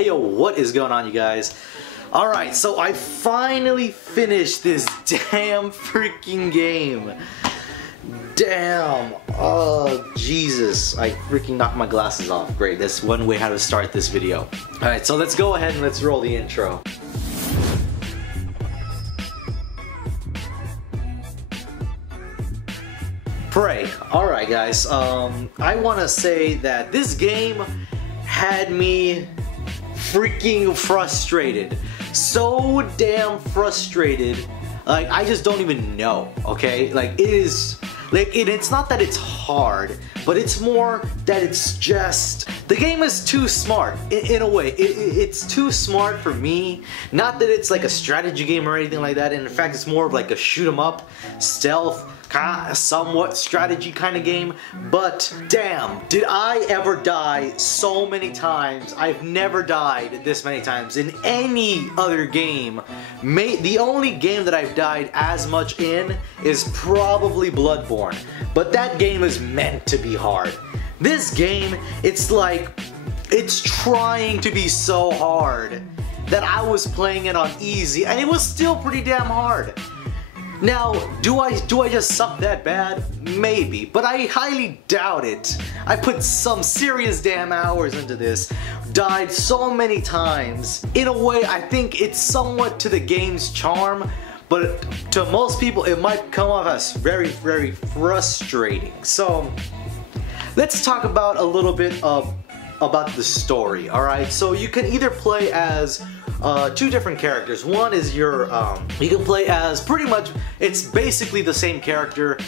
Hey yo, what is going on, you guys? Alright, so I finally finished this damn freaking game. Damn. Oh, Jesus. I freaking knocked my glasses off. Great, that's one way how to start this video. Alright, so let's go ahead and let's roll the intro. Prey. Alright guys, I want to say that this game had me freaking frustrated. So damn frustrated. Like, I just don't even know, okay? Like, it is, like, it's not that it's hard, but it's more that it's just, the game is too smart, in a way. It's too smart for me. Not that it's like a strategy game or anything like that, and in fact, it's more of like a shoot 'em up, stealth, somewhat strategy kind of game. But damn, did I ever die so many times. I've never died this many times in any other game. The only game that I've died as much in is probably Bloodborne, but that game is meant to be hard. This game, it's like, it's trying to be so hard that I was playing it on easy and it was still pretty damn hard. Now, do I just suck that bad? Maybe, but I highly doubt it. I put some serious damn hours into this, died so many times. In a way, I think it's somewhat to the game's charm, but to most people it might come off as very, very frustrating. So, let's talk about a little bit about the story, alright? So you can either play as two different characters. One is you can play as pretty much, it's basically the same character.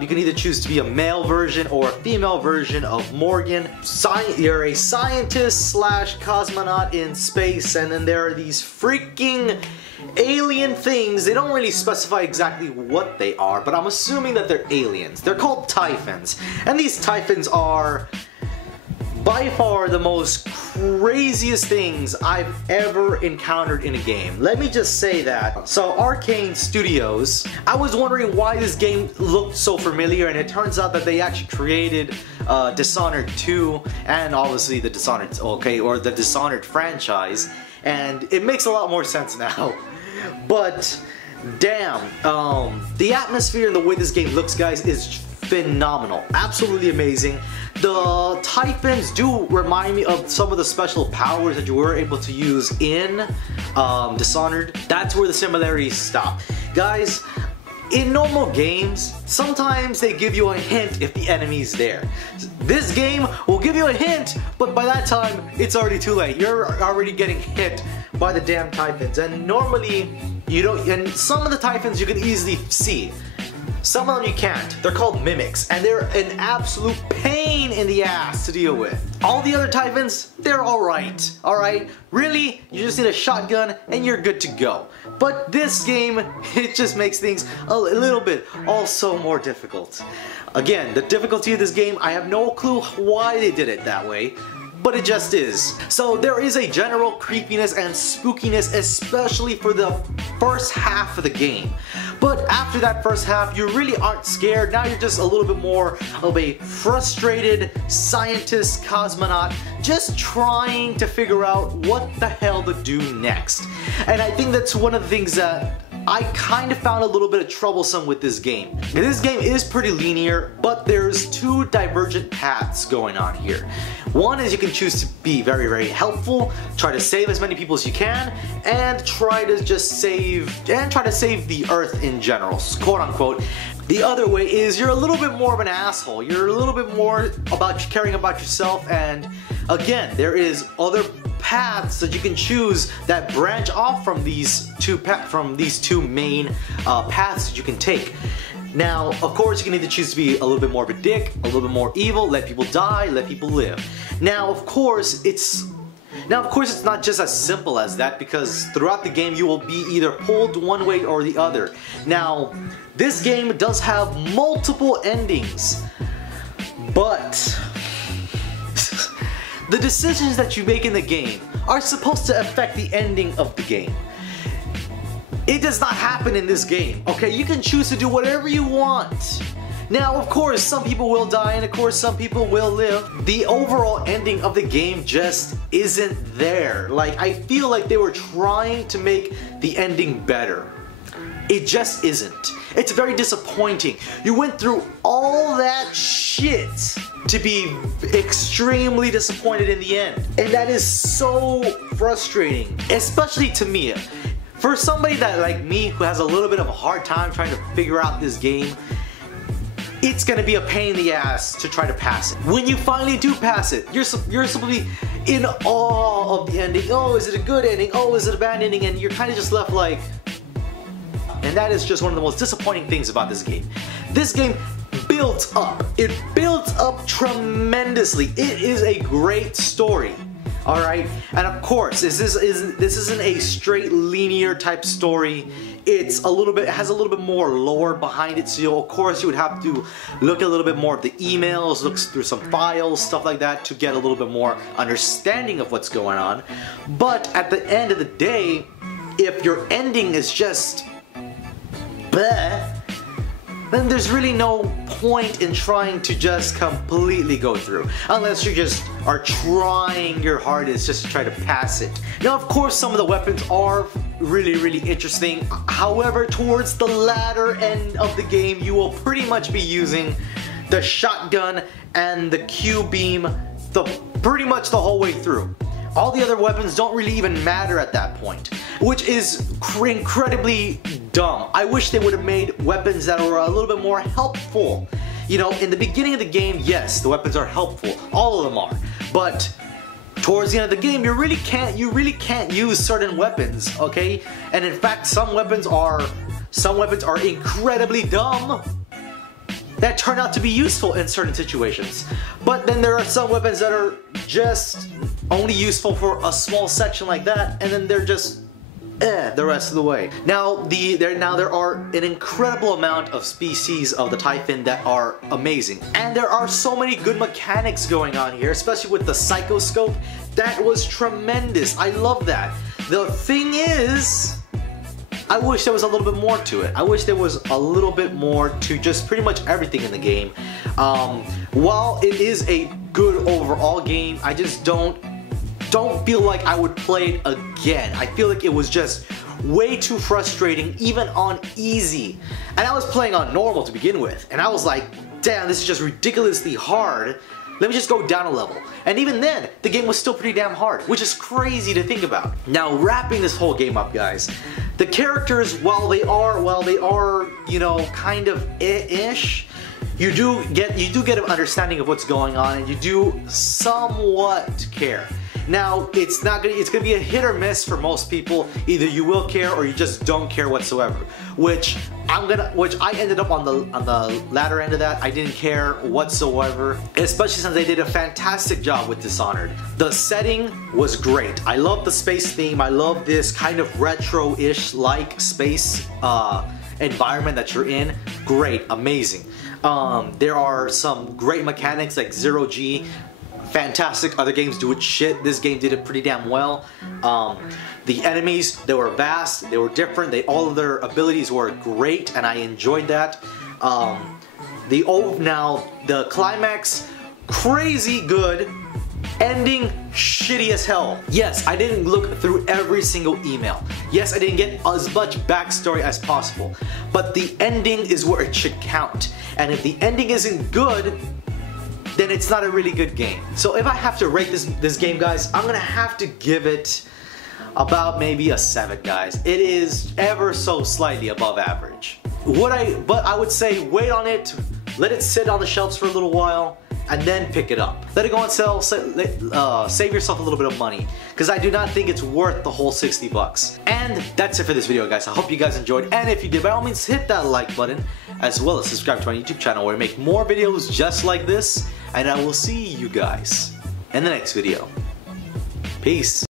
You can either choose to be a male version or a female version of Morgan. You're a scientist slash cosmonaut in space, and then there are these freaking alien things. They don't really specify exactly what they are, but I'm assuming that they're aliens. They're called Typhons, and these Typhons are by far the most craziest things I've ever encountered in a game. Let me just say that. So Arkane Studios, I was wondering why this game looked so familiar, and it turns out that they actually created Dishonored 2 and obviously the Dishonored, or the Dishonored franchise, and it makes a lot more sense now. But damn, the atmosphere and the way this game looks, guys, is phenomenal. Absolutely amazing. The Typhons do remind me of some of the special powers that you were able to use in Dishonored. That's where the similarities stop. Guys, in normal games, sometimes they give you a hint if the enemy's there. This game will give you a hint, but by that time, it's already too late. You're already getting hit by the damn Typhons, and normally, you don't, and some of the Typhons you can easily see. Some of them you can't. They're called mimics, and they're an absolute pain in the ass to deal with. All the other Typhons, they're alright. Alright? Really, you just need a shotgun and you're good to go. But this game, it just makes things a little bit also more difficult. Again, the difficulty of this game, I have no clue why they did it that way, but it just is. So there is a general creepiness and spookiness, especially for the first half of the game. But after that first half, you really aren't scared. Now you're just a little bit more of a frustrated scientist cosmonaut, just trying to figure out what the hell to do next. And I think that's one of the things that I kind of found a little bit of troublesome with this game. This game is pretty linear, but there's two divergent paths going on here. One is you can choose to be very, very helpful, try to save as many people as you can, and try to just save the Earth in general, quote unquote. The other way is you're a little bit more of an asshole. You're a little bit more about caring about yourself, and again, there is other paths that you can choose that branch off from these two main paths that you can take. Now, of course, you can either choose to be a little bit more of a dick, a little bit more evil, let people die, let people live. Now, of course, it's not just as simple as that, because throughout the game you will be either pulled one way or the other. Now, this game does have multiple endings, but the decisions that you make in the game are supposed to affect the ending of the game. It does not happen in this game, okay? You can choose to do whatever you want. Now, of course, some people will die and of course some people will live. The overall ending of the game just isn't there. Like, I feel like they were trying to make the ending better. It just isn't. It's very disappointing. You went through all that shit to be extremely disappointed in the end. And that is so frustrating, especially to me. For somebody that like me who has a little bit of a hard time trying to figure out this game, it's gonna be a pain in the ass to try to pass it. When you finally do pass it, you're simply in awe of the ending. Oh, is it a good ending? Oh, is it a bad ending? And you're kind of just left like... And that is just one of the most disappointing things about this game. This game built up. It built up tremendously. It is a great story. Alright? And of course, this isn't a straight linear type story. It has a little bit more lore behind it, so of course you would have to look a little bit more at the emails, look through some files, stuff like that to get a little bit more understanding of what's going on. But at the end of the day, if your ending is just bleh, then there's really no point in trying to just completely go through, unless you just are trying your hardest just to try to pass it. Now, of course, some of the weapons are really interesting. However, towards the latter end of the game, you will pretty much be using the shotgun and the Q-beam pretty much the whole way through. All the other weapons don't really even matter at that point, which is incredibly dumb. I wish they would have made weapons that were a little bit more helpful. You know, in the beginning of the game, yes, the weapons are helpful. All of them are. But towards the end of the game, you really can't use certain weapons, okay? And in fact, some weapons are incredibly dumb that turn out to be useful in certain situations. But then there are some weapons that are just only useful for a small section like that, and then they're just the rest of the way. Now there are an incredible amount of species of the Typhon that are amazing, and there are so many good mechanics going on here, especially with the Psychoscope. That was tremendous. I love that. The thing is, I wish there was a little bit more to it. I wish there was a little bit more to just pretty much everything in the game. While it is a good overall game, I just don't feel like I would play it again. I feel like it was just way too frustrating, even on easy. And I was playing on normal to begin with, and I was like, damn, this is just ridiculously hard. Let me just go down a level. And even then, the game was still pretty damn hard, which is crazy to think about. Now, wrapping this whole game up, guys, the characters, while they are, you know, kind of ish, you do get an understanding of what's going on, and you do somewhat care. Now, it's gonna be a hit or miss for most people. Either you will care or you just don't care whatsoever. Which I ended up on the latter end of that. I didn't care whatsoever, especially since they did a fantastic job with Dishonored. The setting was great. I love the space theme. I love this kind of retro-ish like space environment that you're in. Great, amazing. There are some great mechanics like Zero G. Fantastic. Other games do it shit. This game did it pretty damn well. The enemies, they were vast, they were different, all of their abilities were great, and I enjoyed that. The climax, crazy good. Ending, shitty as hell. Yes, I didn't look through every single email. Yes, I didn't get as much backstory as possible. But the ending is where it should count. And if the ending isn't good, then it's not a really good game. So if I have to rate this game, guys, I'm gonna have to give it about maybe a 7, guys. It is ever so slightly above average. But I would say wait on it, let it sit on the shelves for a little while, and then pick it up. Let it go on sale, save yourself a little bit of money, because I do not think it's worth the whole 60 bucks. And that's it for this video, guys. I hope you guys enjoyed, and if you did, by all means hit that like button, as well as subscribe to our YouTube channel where we make more videos just like this, and I will see you guys in the next video. Peace.